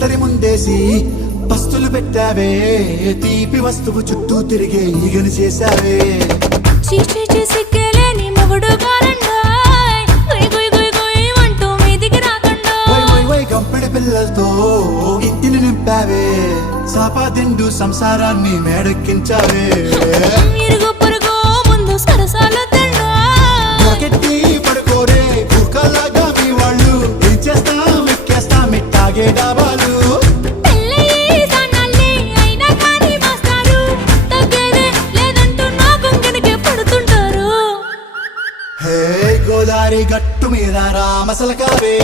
విస్తరి ముందేసి పస్తులు పెట్టావే తీపి వస్తువు చుట్టూ తిరిగే ఈగలు చేశావే చీచి సిగ్గలేని మొగుడు గారండోయ్ గుయ్ గుయ్ గుయ్ గుయ్ అంటూ మీదికి రాకండోయ్ వై వై వై గంపెడి పిల్లలతో ఇంటిని నింపావే సాపాదిండు సంసారాన్ని మేడెక్కించావే ఇరుగు పొరుగు ముందు సరసాలొద్దండోయ్ నాకెట్టి పడుకోరే కుక్కలాగా మీ వాళ్ళు ఏం చేస్తాం ఎక్కేస్తాం ఇట్టాగే డాబాలు పెళ్ళయి సన్నాల్ని అయినా కానీ మాస్తారు తగ్గేదే లేదంటూ నా కొంగనికే పడుతుంటారు హే గోదారి గట్టు మీద రామసలకావే